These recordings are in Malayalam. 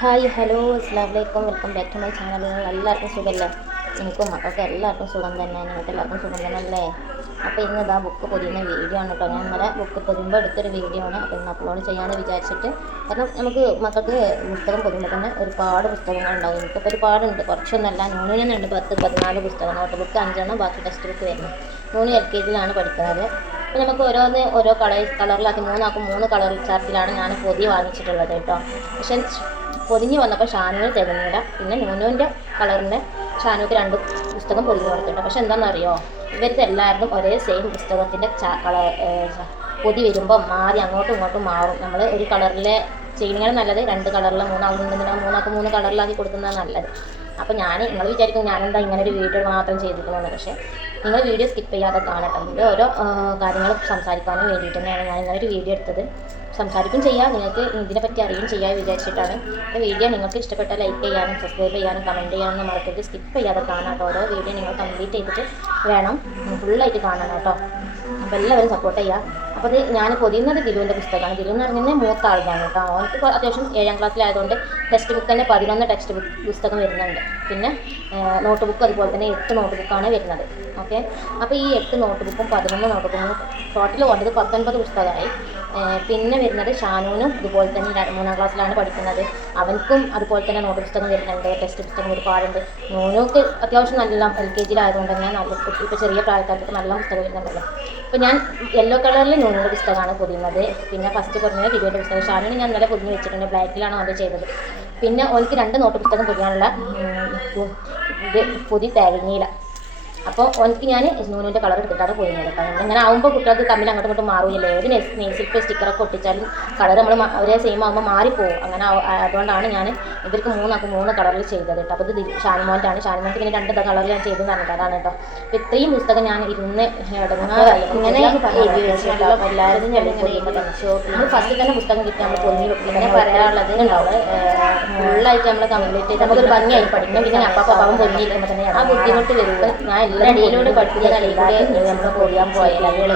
ഹായ് ഹലോ അസ്സലാമലൈക്കും welcome back to my channel. എല്ലാവർക്കും സുഖമല്ലേ? എനിക്കും മക്കൾക്ക് എല്ലാവർക്കും സുഖം തന്നെ. നിങ്ങൾക്ക് എല്ലാവർക്കും സുഖം തന്നെ അല്ലേ? അപ്പോൾ ഇന്ന് ഇതാ ബുക്ക് പൊതിയുന്ന വീഡിയോ ആണ് കേട്ടോ. ഞാൻ ഇന്നലെ ബുക്ക് പൊതിയുമ്പോൾ എടുത്തൊരു വീഡിയോ ആണ്. അപ്പോൾ ഇന്ന് അപ്ലോഡ് ചെയ്യാമെന്ന് വിചാരിച്ചിട്ട്, കാരണം നമുക്ക് മക്കൾക്ക് പുസ്തകം പൊതിയുമ്പോൾ തന്നെ ഒരുപാട് പുസ്തകങ്ങളുണ്ടാവും. എനിക്കിപ്പോൾ ഒരുപാടുണ്ട്, കുറച്ചൊന്നല്ല. ന്യൂനുണ്ട് 10-14 പുസ്തകം. നോട്ട് ബുക്ക് 5 ബാക്കി ടെക്സ്റ്റ് ബുക്ക് വരുന്നു. 3 LKG-യിലാണ് പഠിക്കുന്നത്. അപ്പോൾ നമുക്ക് ഓരോ കളറിലാക്കി 3 കളർ ചാർട്ടിലാണ് ഞാൻ പൊതി വാങ്ങിച്ചിട്ടുള്ളത് കേട്ടോ. പക്ഷേ പൊതിഞ്ഞ് വന്നപ്പോൾ ഷാനുവിന് തികഞ്ഞില്ല. പിന്നെ ന്യൂനുവിൻ്റെ കളറിൻ്റെ ഷാനുവിക്ക് 2 പുസ്തകം പൊതിഞ്ഞ് കൊടുത്തിട്ടുണ്ട്. പക്ഷെ എന്താണെന്നറിയോ, ഇവർക്ക് എല്ലാവരും ഒരേ സെയിം പുസ്തകത്തിൻ്റെ പൊതി വരുമ്പോൾ മാറി അങ്ങോട്ടും ഇങ്ങോട്ടും മാറും. നമ്മൾ ഒരു കളറിലെ ചെയ്യുന്നതിന് നല്ലത് 2 കളറിൽ 3 കളറിലാക്കി കൊടുക്കുന്നതാണ് നല്ലത്. അപ്പോൾ നിങ്ങൾ വിചാരിക്കും ഞാനെന്താ ഇങ്ങനെ ഒരു വീഡിയോ മാത്രം ചെയ്തിരിക്കണമെന്ന്. പക്ഷേ നിങ്ങൾ വീഡിയോ സ്കിപ്പ് ചെയ്യാതെ കാണട്ടെ. ഇതിൻ്റെ ഓരോ കാര്യങ്ങളും സംസാരിക്കാനും വേണ്ടിയിട്ട് തന്നെയാണ് ഞാൻ ഇങ്ങനെ ഒരു വീഡിയോ എടുത്തത്. സംസാരിക്കും ചെയ്യാം, നിങ്ങൾക്ക് ഇതിനെപ്പറ്റി അറിയുകയും ചെയ്യാൻ വിചാരിച്ചിട്ടാണ്. വീഡിയോ നിങ്ങൾക്ക് ഇഷ്ടപ്പെട്ട ലൈക്ക് ചെയ്യാനും സബ്സ്ക്രൈബ് ചെയ്യാനും കമൻറ്റ് ചെയ്യാനും മറക്കരുത്. സ്കിപ്പ് ചെയ്യാതെ കാണാം കേട്ടോ. ഓരോ വീഡിയോ നിങ്ങൾ കംപ്ലീറ്റ് ചെയ്തിട്ട് വേണം ഫുള്ളായിട്ട് കാണാൻ കേട്ടോ. അപ്പോൾ എല്ലാവരും സപ്പോർട്ട് ചെയ്യാം. അപ്പോൾ അത് ഞാൻ പൊതിയുന്നത് ദിലുവിൻ്റെ പുസ്തകമാണ്. ദിലു എന്ന് പറഞ്ഞാൽ മൂത്ത ആളാണ് കേട്ടോ. അവർക്ക് അത്യാവശ്യം 7ാം ക്ലാസ്സിലായതുകൊണ്ട് ടെക്സ്റ്റ് ബുക്ക് തന്നെ 11 ടെക്സ്റ്റ് പുസ്തകം വരുന്നുണ്ട്. പിന്നെ നോട്ട് ബുക്ക് അതുപോലെ തന്നെ 8 നോട്ട് ബുക്കാണ് വരുന്നത്. ഓക്കെ, അപ്പോൾ ഈ 8 നോട്ട് ബുക്കും 11 നോട്ട് ബുക്കും ടോട്ടൽ വന്നത് 19 പുസ്തകമായി. പിന്നെ വരുന്നത് ഷാനുവിനും ഇതുപോലെ തന്നെ 3ാം ക്ലാസ്സിലാണ് പഠിക്കുന്നത്. അവൻക്കും അതുപോലെ തന്നെ നോട്ട് പുസ്തകം വരുന്നുണ്ട്, ടെക്സ്റ്റ് പുസ്തകം ഒരുപാടുണ്ട്. ന്യൂനുക്ക് അത്യാവശ്യം നല്ല LKG-യിലായതുകൊണ്ട് തന്നെ ഇപ്പോൾ ചെറിയ പ്രായക്കാർക്ക് നല്ല പുസ്തകം വരുന്നുണ്ടല്ലോ. അപ്പോൾ ഞാൻ യെല്ലോ കളറിൽ ന്യൂനുവിൻ്റെ പുസ്തകമാണ് പൊതിയുന്നത്. പിന്നെ ഫസ്റ്റ് പറഞ്ഞത് ദിലുവിൻ്റെ പുസ്തകം. ഷാനുവിന് ഞാൻ നല്ല പൊതിഞ്ഞ് വെച്ചിട്ടുണ്ട്, ബ്ലാക്കിലാണ് അത് ചെയ്തത്. പിന്നെ ഓൾക്ക് 2 നോട്ട് പുസ്തകം പൊതിയാനുള്ള പൊതി തികഞ്ഞില്ല. അപ്പോൾ ഓനക്ക് ഞാൻ ന്യൂനിൻ്റെ കളർ എടുത്തിട്ടാണ് പൊതിഞ്ഞത് കേട്ടോ. ഇങ്ങനെ ആകുമ്പോൾ കുട്ടികൾക്ക് തമ്മിൽ അങ്ങോട്ടും ഇങ്ങോട്ടും മാറില്ലല്ലോ. ഏത് നെയ്സിൽ ഇപ്പോൾ സ്റ്റിക്കറൊക്കെ ഒട്ടിച്ചാലും കളർ നമ്മൾ ഒരേ സെയിം ആകുമ്പോൾ മാറിപ്പോവും. അങ്ങനെ അതുകൊണ്ടാണ് ഞാൻ ഇവർക്ക് 3 കളറിൽ ചെയ്തത് കേട്ടോ. അപ്പോൾ ഇത് ഷാനുമോൻ്റാണ്. ഷാനുമോൻ്റെ പിന്നെ 2 കളറിൽ ഞാൻ ചെയ്ത് തന്നിട്ട് അതാണ് കേട്ടോ. അപ്പോൾ ഇത്രയും പുസ്തകം ഞാൻ ഇരുന്ന് ഇങ്ങനെ എഴുതി വെച്ചിട്ടോ. എല്ലാവരും നമ്മൾ ഫസ്റ്റ് തന്നെ പുസ്തകം കിട്ടി നമ്മൾ പൊതിഞ്ഞ് വെക്കും. പിന്നെ പറയാനുള്ളത് ഉണ്ടാവും ഫുള്ളായിട്ട് നമ്മൾ കംപ്ലീറ്റ് ചെയ്ത് നമുക്കൊരു ഭംഗിയായി പഠിക്കണം. പിന്നെ അപ്പം പൊതിഞ്ഞിരിക്കുമ്പോൾ തന്നെ ആ ബുദ്ധിമുട്ട് വരുമ്പോൾ ഞാൻ എല്ലാവരോട് പഠിക്കുന്ന കളിയിലൂടെ നമ്മൾ പൊതിയാൻ പോയാൽ അതിനുള്ള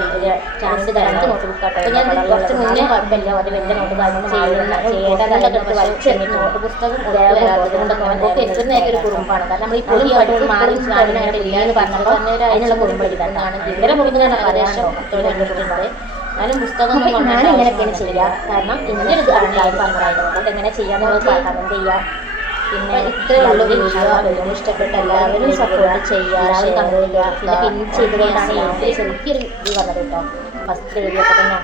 ചാൻസ് തരാൻ നോട്ട് ബുക്കാട്ടോ. അപ്പോൾ ഞാൻ കുറച്ച് മുന്നേ കുഴപ്പമില്ല, അത് വലിയ നോട്ട് ചെയ്യേണ്ടതായിട്ട് വരച്ചെന്നിട്ട് നോട്ട് പുസ്തകം കൊണ്ടൊക്കെ എത്ര നേരം ഒരു കുറുമ്പാണ്. കാരണം നമ്മൾ ഈ പൊതി മാറി അങ്ങനെ ഇല്ല എന്ന് പറഞ്ഞപ്പോൾ അതിനുള്ള കുറുമ്പ് ഇതാണ്. ഇവരെ മുറിഞ്ഞാണ് ഏകദേശം തൊഴിലുണ്ട്. എന്നാലും പുസ്തകം ഞാൻ എങ്ങനെയൊക്കെയാണ് ചെയ്യുക, കാരണം ഇതിൻ്റെ ഒരു ധാരണയായി പറഞ്ഞായിരുന്നു. അതെങ്ങനെ ചെയ്യാമെന്നുള്ളത് കമൻറ്റ് ചെയ്യുക. പിന്നെ ഇത്രയുള്ള വീഡിയോ ഇഷ്ടപ്പെട്ട എല്ലാവരും സപ്പോർട്ട് ചെയ്യുക, ഷെയർ ചെയ്യുക. പിന്നെ പിൻ ചെയ്തുകൊണ്ടാണ് ഞാൻ ചെറിയൊരു ഇത് വന്നത് കേട്ടോ. ഫസ്റ്റ് വീഡിയോ ഒക്കെ തന്നെ